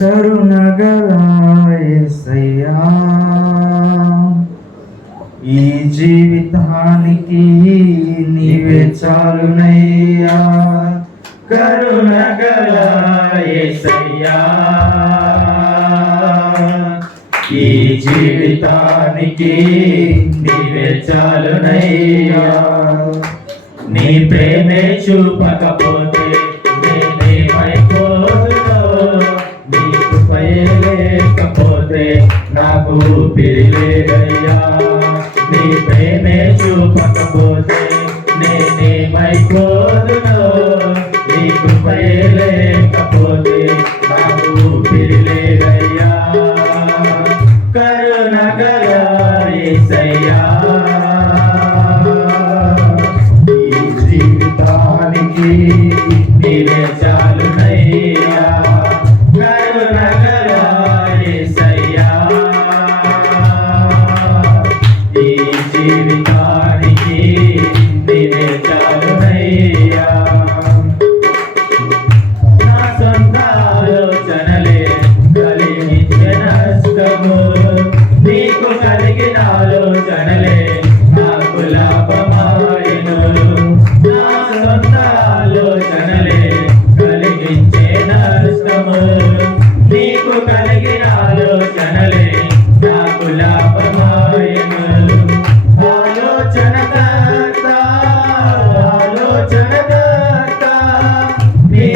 కరుణగల యేసయ్యా, ఈ జీవితానికి నీవే చాలునయ్యా. కరుణగల యేసయ్యా, ఈ జీవితానికి నీవే చాలునయ్యా. నీ ప్రేమే చూపకపోతే నేనేమైపోదునో, నీ కృపయే లేకపోతే నాకు ఊపిరి లేదయ్యా. నీ ప్రేమే చూపకపోతే నేనేమైపోదునో, నీ కృపయే లేకపోతే నాకు ఊపిరి లేదయ్యా. కరుణగల యేసయ్యా, ఈ జీవితానికి నీవే చాలునయ్యా. కరుణగల యేసయ్యా, ఈ జీవితానికి నీవే చాలునయ్యా. నా సొంత ఆలోచనలే కలిగించే నష్టము, నీకు కలిగిన ఆలోచనలే నాకు లాభమాయను. నా సొంత ఆలోచనలే కలిగించే నష్టము, నీకు కలిగిన ఆలోచనలే నాకు లాభమాయను. ఆలోచనకర్త, ఆలోచనకర్త, నీ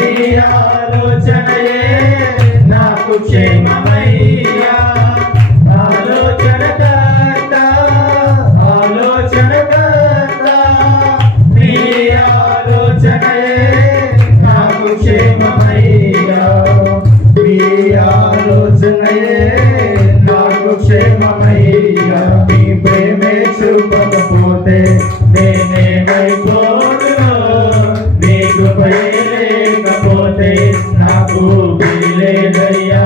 ఆలోచనయే నాకు క్షేమమయ్యా. ఆలోచనకర్త, ఆలోచనకర్త, నీ ఆలోచనయే నాకు క్షేమమయ్యా. నీ ఆలోచనయే నాకు క్షేమమయ్యా. నీ ప్రేమే చూపకపోతే నేనేమైపోదునో, నీ కృపయే లేకపోతే నాకు ఊపిరి లేదయ్యా.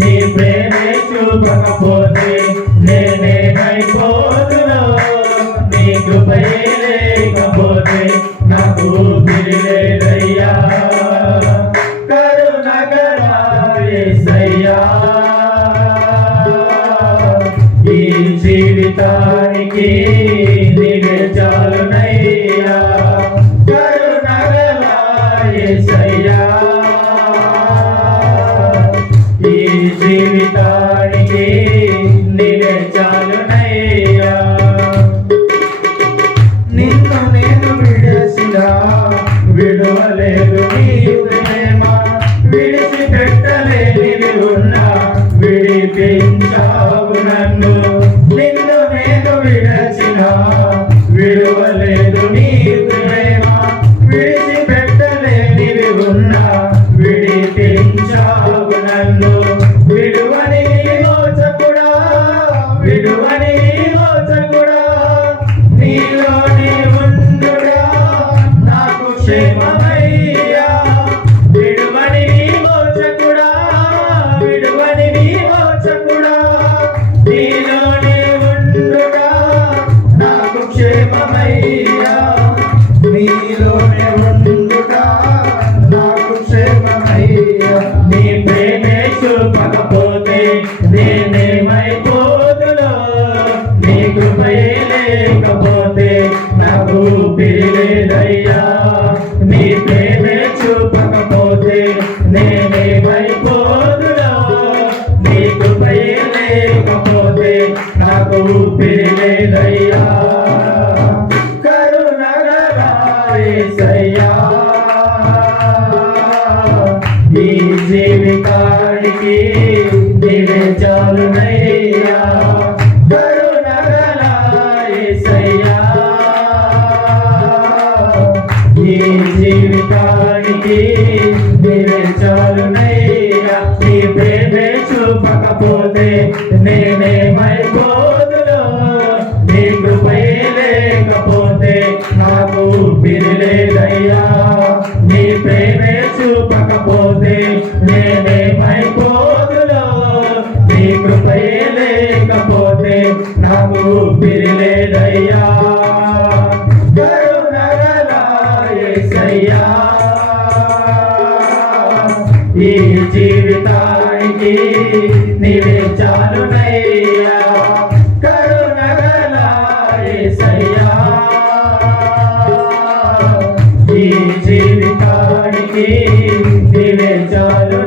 నీ ప్రేమే చూపకపోతే నేనేమైపోదునో, నీ కృపయే లేకపోతే నాకు ఊపిరి లేదయ్యా. కరుణగల యేసయ్యా, ఈ జీవితానికి నీవే చాలునయ్యా. కరుణగల యేసయ్యా, ఈ జీవితానికి నీవే చాలునయ్యా. నిన్ను నేను విడసినా విడువలేదు నీ ప్రేమ, విడిచిపెట్టలేనిది ఉన్నా విడిపించావు నన్ను. నిన్ను నేను విడచినా విడువలేదు నీ ప్రేమ, విడిచిపెట్టలేనిది ఉన్నా విడిపించావు నన్ను. విడువని మోచకుడా, విడువని మోచకుడా, నీలోనే ఉండుడా నాకు క్షేమమయ్యా. విడువని మోచకుడా, విడువని మోచకుడా, నీలోనే ఉండుడా నాకు క్షేమమయ్యా. నీలోనే ఉండుడా నాకు క్షేమమయ్యా. నీ ప్రేమే చూపకపోతే నేనేమైపోదునో, నీ కృపయే లేకపోతే నాకు ఊపిరి లేదయ్యా. నీ ప్రేమే చూపకపోతే నేనేమైపోదునో, నీ కృపయే లేకపోతే నాకు ఊపిరి లేదయ్యా. కరుణగల యేసయ్యా, ఈ జీవితానికి నీవే చాలునయ్యా. కరుణగల యేసయ్యా, ఈ జీవితానికి నీవే చాలునయ్యా. నీ ప్రేమే చూపకపోతే నేనేమైపోదునో, నీ కృపయే లేకపోతే నాకు ఊపిరి లేదయ్యా. నీ ప్రేమే చూపకపోతే నేనేమైపోదునో, నీ కృపయే లేకపోతే నాకు ఊపిరి లేదయ్యా. కరుణగల యేసయ్యా, ఈ జీవితాన్ని నీవే చాలునయ్యా కరుణగల యేసయ్యా ఈ జీవితానికి నీవే చాలు